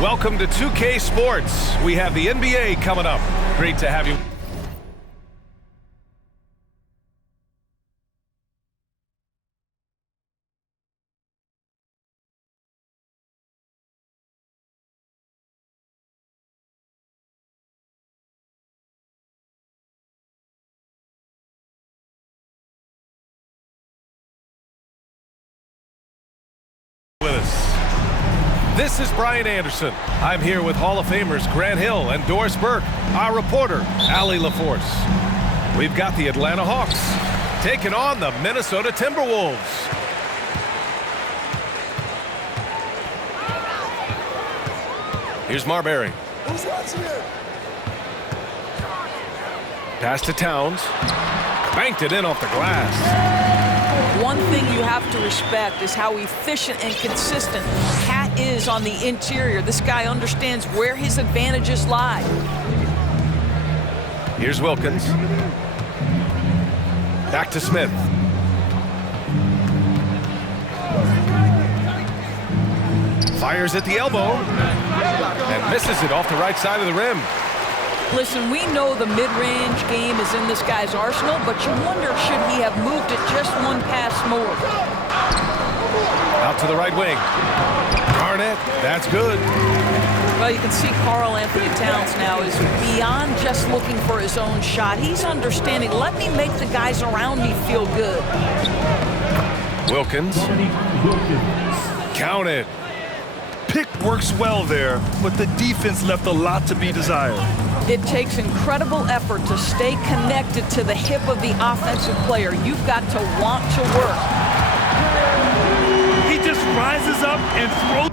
Welcome to 2K Sports. We have the NBA coming up. Great to have you. With us. This is Brian Anderson. I'm here with Hall of Famers Grant Hill and Doris Burke, our reporter, Allie LaForce. We've got the Atlanta Hawks taking on the Minnesota Timberwolves. Here's Marbury. Who's watching it? Pass to Towns. Banked it in off the glass. One thing you have to respect is how efficient and consistent Cat is on the interior. This guy understands where his advantages lie. Here's Wilkins. Back to Smith. Fires at the elbow and misses it off the right side of the rim. Listen, we know the mid-range game is in this guy's arsenal, but you wonder should he have moved it just one pass more. Out to the right wing. Garnett, that's good. Well, you can see Karl Anthony Towns now is beyond just looking for his own shot. He's understanding, let me make the guys around me feel good. Wilkins. Count it. Pick works well there, but the defense left a lot to be desired. It takes incredible effort to stay connected to the hip of the offensive player. You've got to want to work. He just rises up and throws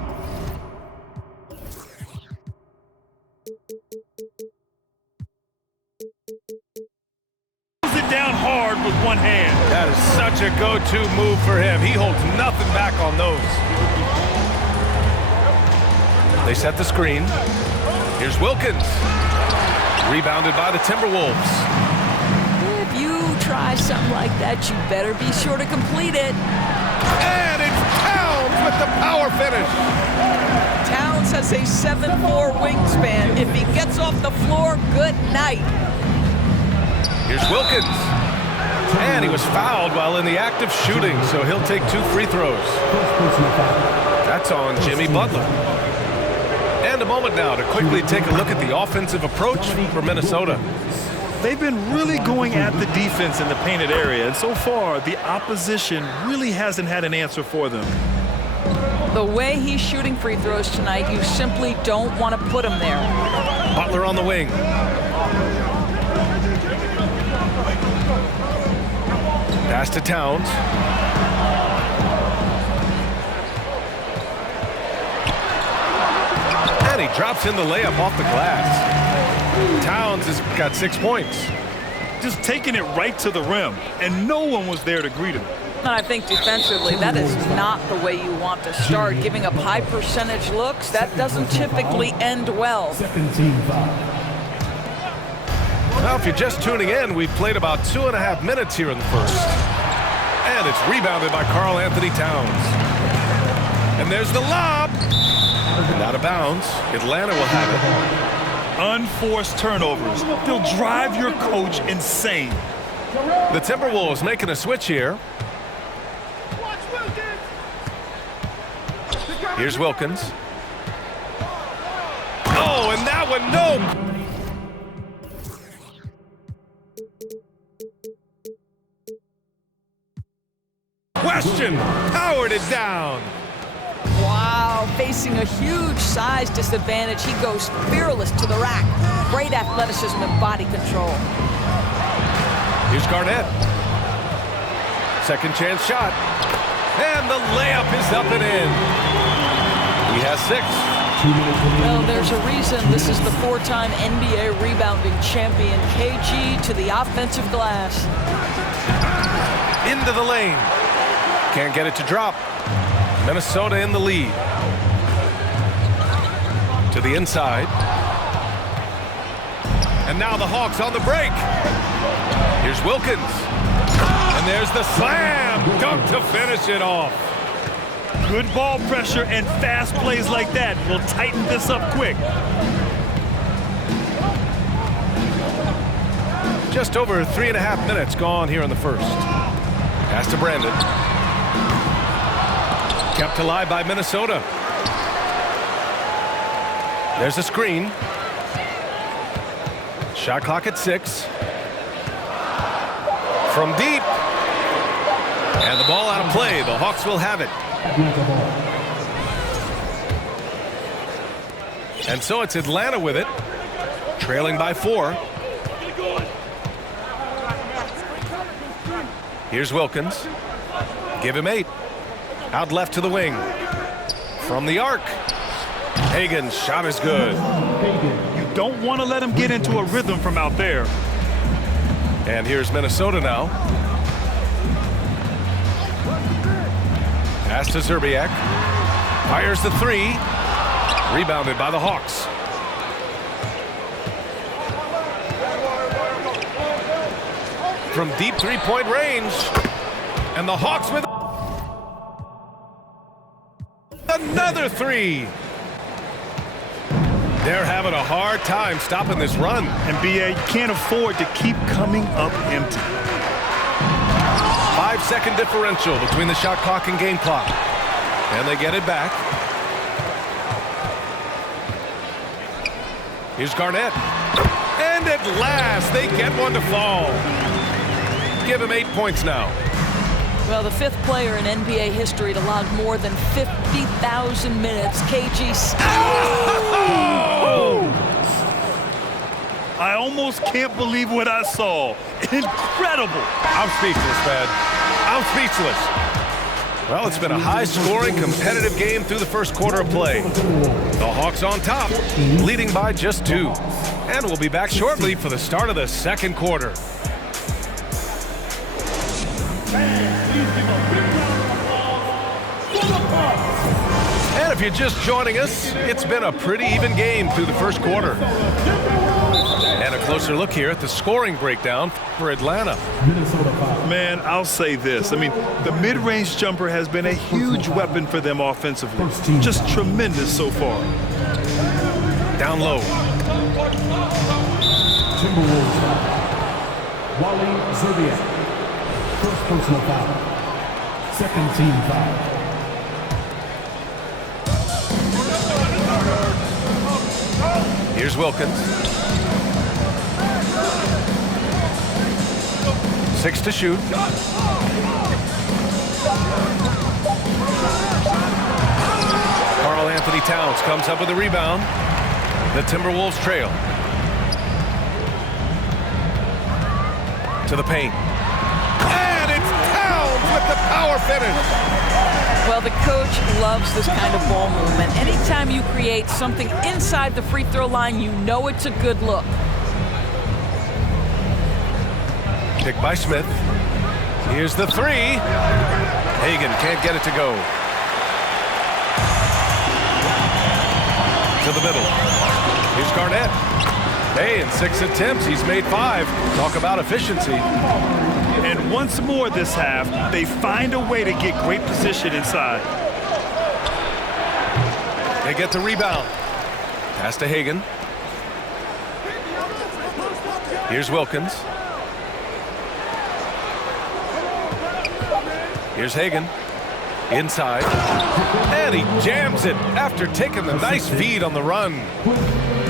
it down hard with one hand. That is such a go-to move for him. He holds nothing back on those. They set the screen. Here's Wilkins. Rebounded by the Timberwolves. If you try something like that, you better be sure to complete it. And it's Towns with the power finish. Towns has a 7'4" wingspan. If he gets off the floor, good night. Here's Wilkins. And he was fouled while in the act of shooting, so he'll take 2 free throws. That's on Jimmy Butler. And a moment now to quickly take a look at the offensive approach for Minnesota. They've been really going at the defense in the painted area, and so far the opposition really hasn't had an answer for them. The way he's shooting free throws tonight, you simply don't want to put him there. Butler on the wing. Pass to Towns. And he drops in the layup off the glass. Towns has got 6 points. Just taking it right to the rim, and no one was there to greet him. And I think defensively, that is not the way you want to start. Giving up high percentage looks, that doesn't typically end well. Well, if you're just tuning in, we've played about 2.5 minutes here in the first. And it's rebounded by Karl Anthony Towns. And there's the lob. And out of bounds. Atlanta will have it. Unforced turnovers. They'll drive your coach insane. The Timberwolves making a switch here. Here's Wilkins. Oh, and that one, no! Question, powered it down. Wow, facing a huge size disadvantage, he goes fearless to the rack. Great athleticism and body control. Here's Garnett. Second chance shot. And the layup is up and in. He has 6. Well, there's a reason this is the 4-time NBA rebounding champion. KG to the offensive glass. Into the lane. Can't get it to drop. Minnesota in the lead. To the inside. And now the Hawks on the break. Here's Wilkins. And there's the slam dunk to finish it off. Good ball pressure and fast plays like that will tighten this up quick. Just over 3.5 minutes gone here in the first. Pass to Brandon. Kept alive by Minnesota. There's a screen. Shot clock at 6. From deep. And the ball out of play. The Hawks will have it. And so it's Atlanta with it, trailing by 4. Here's Wilkins. Give him 8. Out left to the wing. From the arc. Hagan's shot is good. You don't want to let him get into a rhythm from out there. And here's Minnesota now. Pass to Zerbiak. Fires the 3. Rebounded by the Hawks. From deep three-point range. And the Hawks with another 3. They're having a hard time stopping this run. And B.A. can't afford to keep coming up empty. 5-second differential between the shot clock and game clock. And they get it back. Here's Garnett. And at last, they get one to fall. Give him 8 points now. Well, the 5th player in NBA history to log more than 50,000 minutes. KG. Oh! I almost can't believe what I saw. Incredible. I'm speechless, man. I'm speechless. Well, it's been a high-scoring, competitive game through the first quarter of play. The Hawks on top, leading by just 2. And we'll be back shortly for the start of the second quarter. And if you're just joining us, it's been a pretty even game through the first quarter. And a closer look here at the scoring breakdown for Atlanta. Man, I'll say this. I mean, the mid-range jumper has been a huge weapon for them offensively. Just tremendous so far. Down low. Timberwolves foul. Wally Zerbiak. First personal foul. Second team foul. Here's Wilkins. 6 to shoot. Karl Anthony Towns comes up with a rebound. The Timberwolves trail. To the paint. And it's Towns with the power finish. Well, the coach loves this kind of ball movement. Anytime you create something inside the free throw line, you know it's a good look. Picked by Smith. Here's the 3. Hagan can't get it to go. To the middle. Here's Garnett. Hey, in 6 attempts, he's made 5. Talk about efficiency. And once more this half, they find a way to get great position inside. They get the rebound. Pass to Hagan. Here's Wilkins. Here's Hagan. Inside. And he jams it after taking the nice feed on the run.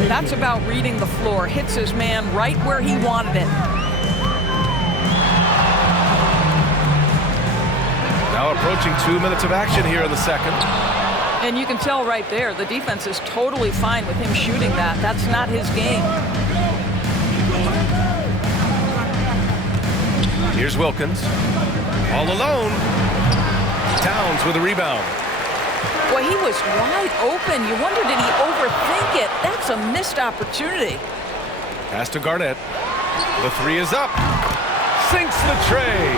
That's about reading the floor. Hits his man right where he wanted it. Now approaching 2 minutes of action here in the second. And you can tell right there, the defense is totally fine with him shooting that. That's not his game. Here's Wilkins. All alone. Towns with a rebound. Boy, he was wide open. You wonder, did he overthink it? That's a missed opportunity. Pass to Garnett. The 3 is up. Sinks the tray.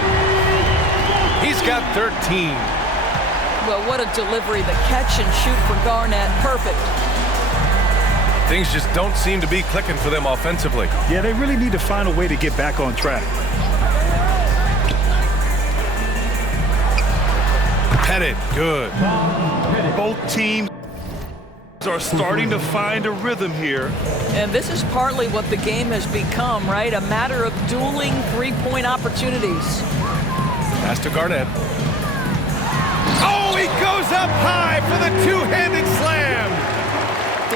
He's got 13. Well, what a delivery. The catch and shoot for Garnett. Perfect. Things just don't seem to be clicking for them offensively. Yeah, they really need to find a way to get back on track. Pettit, good. Both teams are starting to find a rhythm here. And this is partly what the game has become, right? A matter of dueling three-point opportunities. Pass to Garnett. Oh, he goes up high for the two-handed slam.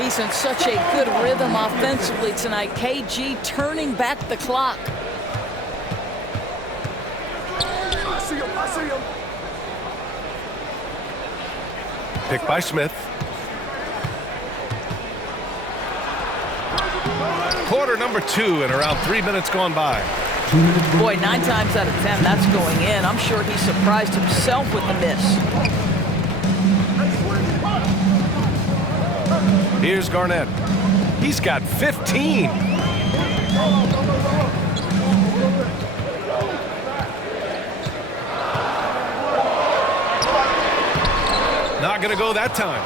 Decent, such a good rhythm offensively tonight. KG turning back the clock. I see him. Picked by Smith. Quarter number 2 and around 3 minutes gone by. Boy, 9 times out of 10, that's going in. I'm sure he surprised himself with the miss. Here's Garnett. He's got 15. Not going to go that time.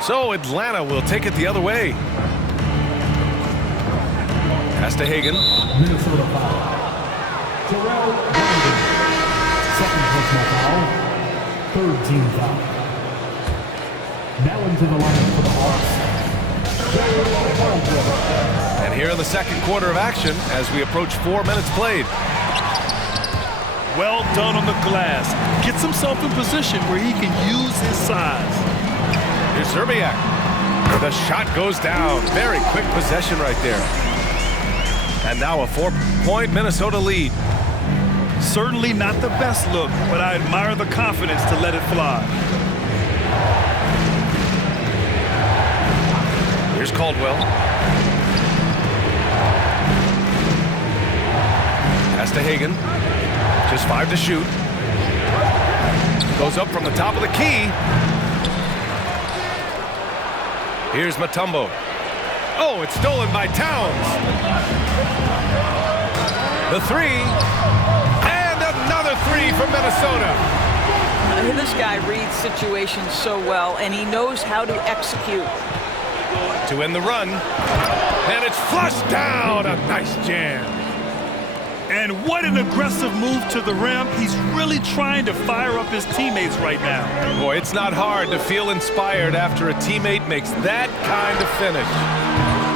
So Atlanta will take it the other way. Pass to Hagan. Minnesota foul. Terrell Brandon. Second personal foul. Third team foul. Now into the line for the Hawks. And here in the second quarter of action as we approach 4 minutes played. Well done on the glass. Gets himself in position where he can use his size. Here's Zerbiak. The shot goes down. Very quick possession right there. And now a 4-point Minnesota lead. Certainly not the best look, but I admire the confidence to let it fly. Here's Caldwell. Pass to Hagan. Just 5 to shoot. Goes up from the top of the key. Here's Mutombo. Oh, it's stolen by Towns. The 3. And another 3 from Minnesota. This guy reads situations so well, and he knows how to execute. To end the run. And it's flushed down. A nice jam. And what an aggressive move to the rim. He's really trying to fire up his teammates right now. Boy, it's not hard to feel inspired after a teammate makes that kind of finish.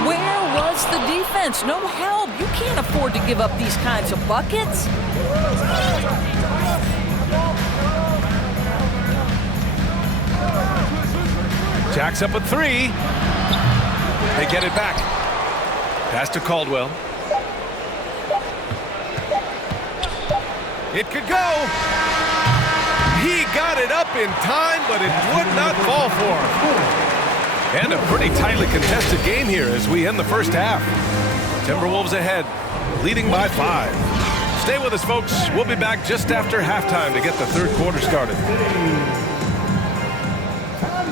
Where was the defense? No help. You can't afford to give up these kinds of buckets. Jacks up a 3. They get it back. Pass to Caldwell. It could go. He got it up in time, but it would not fall for him. And a pretty tightly contested game here as we end the first half. Timberwolves ahead, leading by 5. Stay with us, folks. We'll be back just after halftime to get the third quarter started.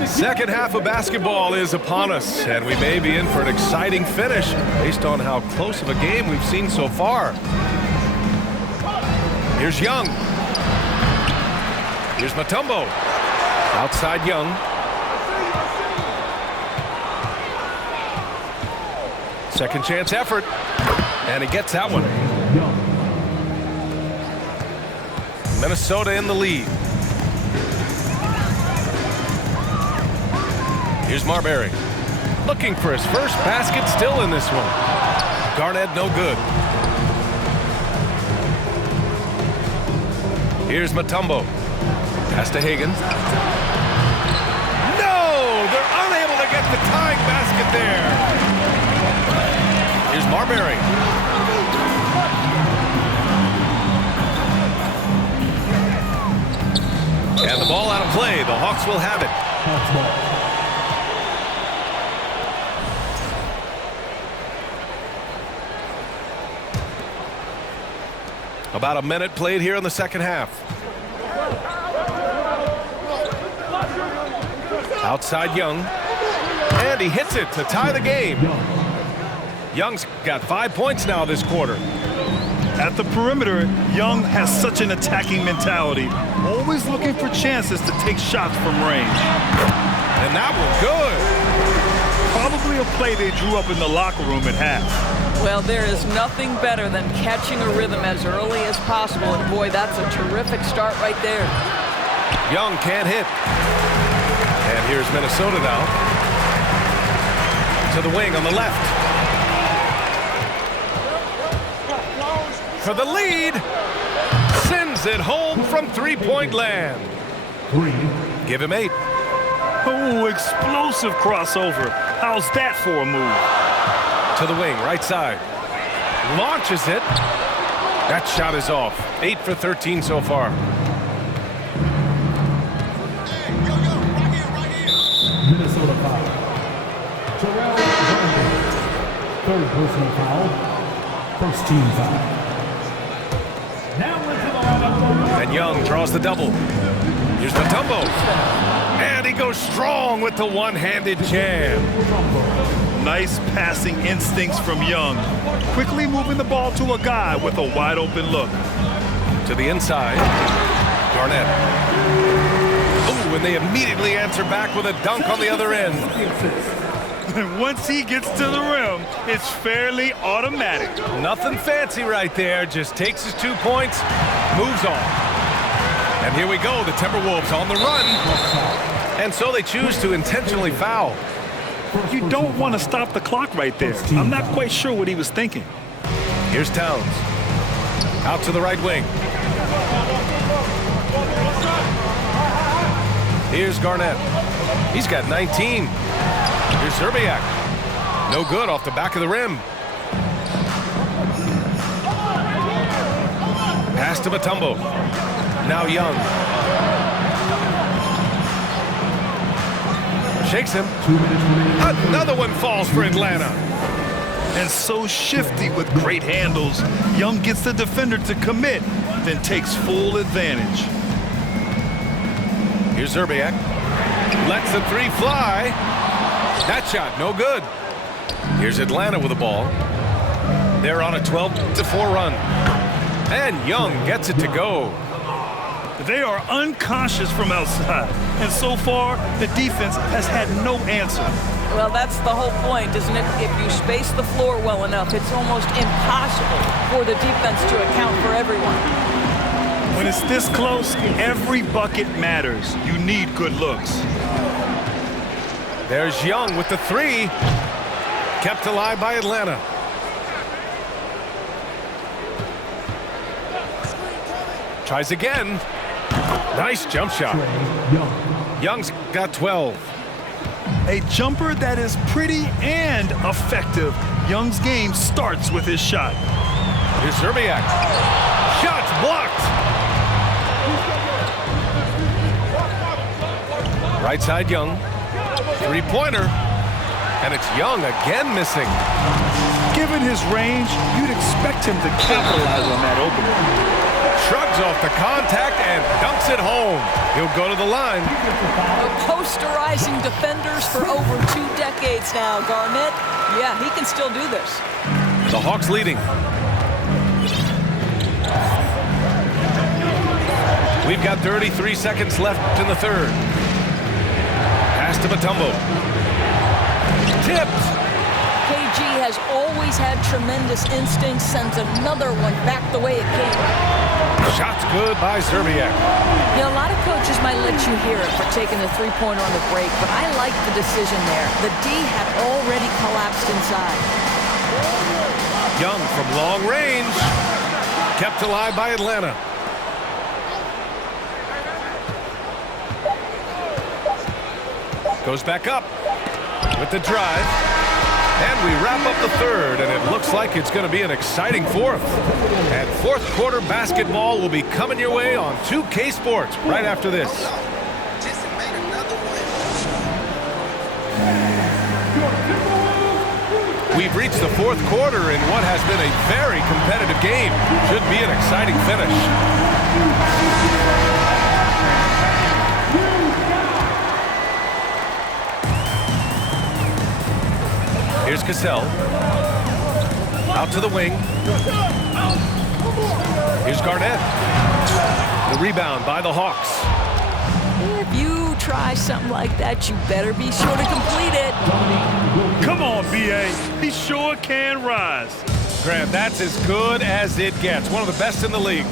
Second half of basketball is upon us, and we may be in for an exciting finish based on how close of a game we've seen so far. Here's Young. Here's Mutombo. Outside Young. Second chance effort. And he gets that one. Minnesota in the lead. Here's Marbury. Looking for his first basket, still in this one. Garnett no good. Here's Mutombo. Pass to Hagan. No! They're unable to get the tying basket there. Here's Marbury. And the ball out of play. The Hawks will have it. About a minute played here in the second half. Outside Young. And he hits it to tie the game. Young's got 5 points now this quarter. At the perimeter, Young has such an attacking mentality, always looking for chances to take shots from range. And that was good. Probably a play they drew up in the locker room at half. Well, there is nothing better than catching a rhythm as early as possible. And boy, that's a terrific start right there. Young can't hit. And here's Minnesota now. To the wing on the left. For the lead. Sends it home from three-point land. 3. Give him 8. Oh, explosive crossover. How's that for a move? To the wing, right side. Launches it. That shot is off. 8 for 13 so far. Minnesota foul. Terrell Brandon. 3rd personal foul. 1st team foul. Now into the lineup. And Young draws the double. Here's Mutombo. And he goes strong with the one-handed jam. Nice passing instincts from Young. Quickly moving the ball to a guy with a wide open look. To the inside. Garnett. Oh, and they immediately answer back with a dunk on the other end. And once he gets to the rim, it's fairly automatic. Nothing fancy right there. Just takes his 2 points, moves on. And here we go, the Timberwolves on the run. And so they choose to intentionally foul. You don't want to stop the clock right there. I'm not quite sure what he was thinking. Here's Towns. Out to the right wing. Here's Garnett. He's got 19. Here's Zerbiak. No good off the back of the rim. Pass to Mutombo. Now Young. Shakes him. Another one falls for Atlanta. And so shifty with great handles. Young gets the defender to commit, then takes full advantage. Here's Zerbiak. Lets the 3 fly. That shot, no good. Here's Atlanta with the ball. They're on a 12-4 run. And Young gets it to go. They are unconscious from outside. And so far, the defense has had no answer. Well, that's the whole point, isn't it? If you space the floor well enough, it's almost impossible for the defense to account for everyone. When it's this close, every bucket matters. You need good looks. There's Young with the 3. Kept alive by Atlanta. Tries again. Nice jump shot. Young's got 12. A jumper that is pretty and effective. Young's game starts with his shot. Here's Zerbiak. Shots blocked. Right side Young. 3-pointer. And it's Young again missing. Given his range, you'd expect him to capitalize on that opening. Shrugs off the contact and dunks it home. He'll go to the line. Posterizing defenders for over 2 decades now, Garnett. Yeah, he can still do this. The Hawks leading. We've got 33 seconds left in the 3rd. Pass to Mutombo. Tipped. KG has always had tremendous instincts, sends another one back the way it came. Shot's good by Zerbiak. You know, a lot of coaches might let you hear it for taking the 3-pointer on the break, but I like the decision there. The D had already collapsed inside. Young from long range. Kept alive by Atlanta. Goes back up with the drive. And we wrap up the 3rd, and it looks like it's going to be an exciting 4th. And 4th quarter basketball will be coming your way on 2K Sports right after this. We've reached the 4th quarter in what has been a very competitive game. Should be an exciting finish. Here's Cassell. Out to the wing. Here's Garnett. The rebound by the Hawks. If you try something like that, you better be sure to complete it. Come on, B.A. He sure can rise. Grant, that's as good as it gets. One of the best in the league.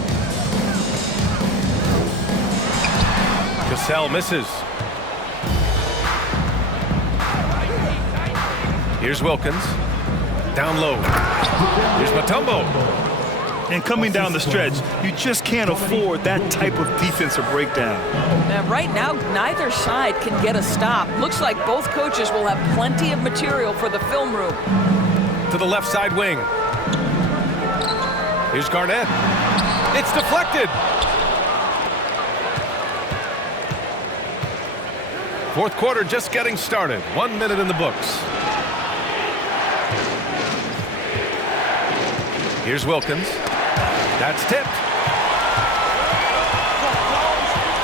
Cassell misses. Here's Wilkins. Down low. Here's Mutombo. And coming down the stretch, you just can't afford that type of defensive breakdown. And right now, neither side can get a stop. Looks like both coaches will have plenty of material for the film room. To the left side wing. Here's Garnett. It's deflected. Fourth quarter just getting started. 1 minute in the books. Here's Wilkins. That's tipped.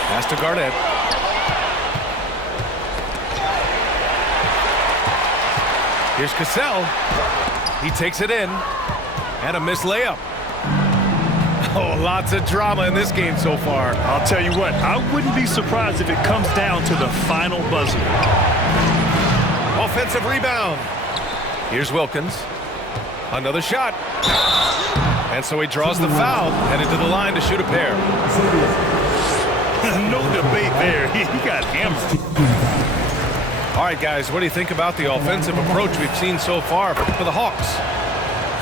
Pass to Garnett. Here's Cassell. He takes it in. And a missed layup. Oh, lots of drama in this game so far. I'll tell you what, I wouldn't be surprised if it comes down to the final buzzer. Offensive rebound. Here's Wilkins. Another shot. And so he draws the foul, headed to the line to shoot a pair. No debate there. He got hammered. All right, guys, what do you think about the offensive approach we've seen so far for the Hawks?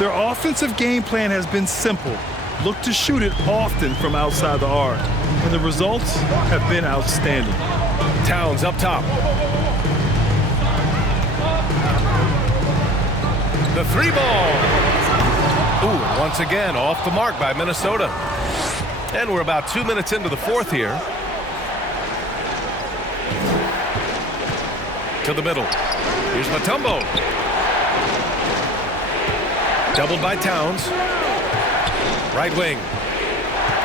Their offensive game plan has been simple. Look to shoot it often from outside the arc. And the results have been outstanding. Towns up top. The three ball. Ooh, once again, off the mark by Minnesota. And we're about 2 minutes into the fourth here. To the middle. Here's Mutombo. Doubled by Towns. Right wing.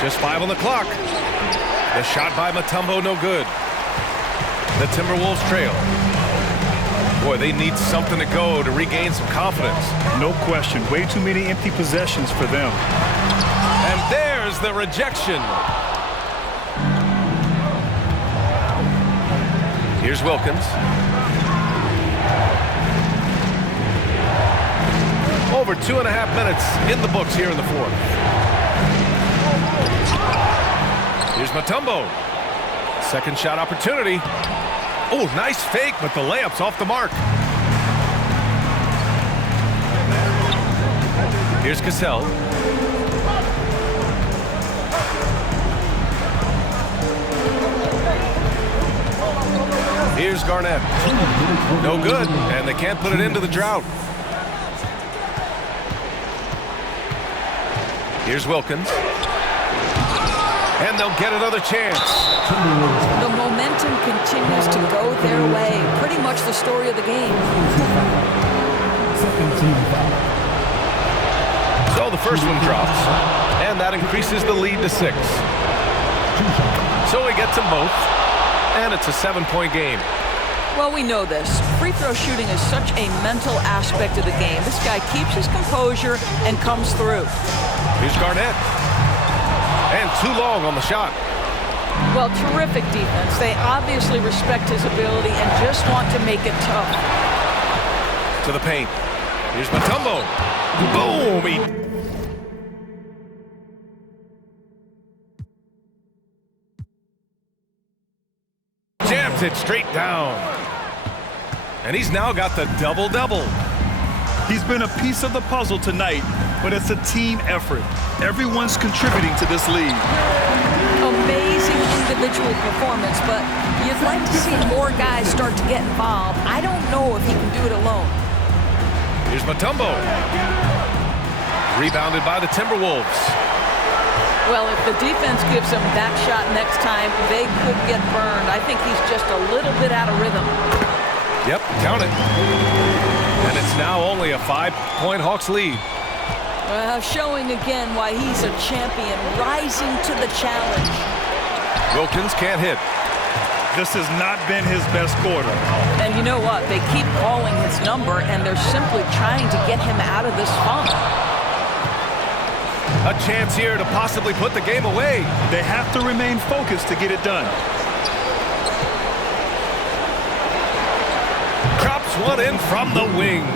Just 5 on the clock. The shot by Mutombo, no good. The Timberwolves trail. Boy, they need something to go to regain some confidence. No question. Way too many empty possessions for them. And there's the rejection. Here's Wilkins. Over 2.5 minutes in the books here in the fourth. Here's Mutombo. Second shot opportunity. Oh, nice fake, but the layup's off the mark. Here's Cassell. Here's Garnett. No good, and they can't put it into the drought. Here's Wilkins. And they'll get another chance. The momentum continues to go their way. Pretty much the story of the game. So the first one drops. And that increases the lead to 6. So he gets them both. And it's a 7-point game. Well, we know this. Free throw shooting is such a mental aspect of the game. This guy keeps his composure and comes through. Here's Garnett. And too long on the shot. Well, terrific defense. They obviously respect his ability and just want to make it tough. To the paint. Here's Mutombo. Boom! Jams it straight down. And he's now got the double-double. He's been a piece of the puzzle tonight, but it's a team effort. Everyone's contributing to this lead. Amazing individual performance, but you'd like to see more guys start to get involved. I don't know if he can do it alone. Here's Mutombo. Rebounded by the Timberwolves. Well, if the defense gives him that shot next time, they could get burned. I think he's just a little bit out of rhythm. Yep, count it. And it's now only a 5-point Hawks lead. Well, showing again why he's a champion, rising to the challenge. Wilkins can't hit. This has not been his best quarter. And you know what? They keep calling his number, and they're simply trying to get him out of this funk. A chance here to possibly put the game away. They have to remain focused to get it done. Drops one in from the wings.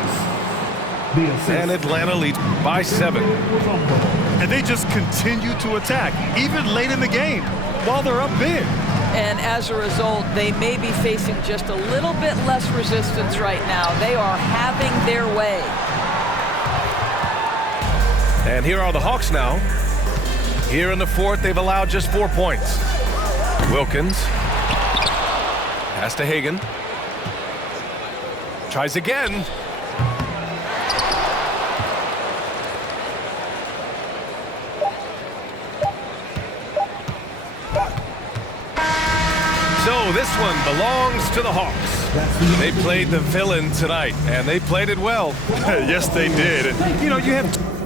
And Atlanta leads by 7. And they just continue to attack, even late in the game, while they're up big. And as a result, they may be facing just a little bit less resistance right now. They are having their way. And here are the Hawks now. Here in the fourth, they've allowed just 4 points. Wilkins. Pass to Hagan. Tries again. So this one belongs to the Hawks. They played the villain tonight, and they played it well. Yes, they did. And, you know, you have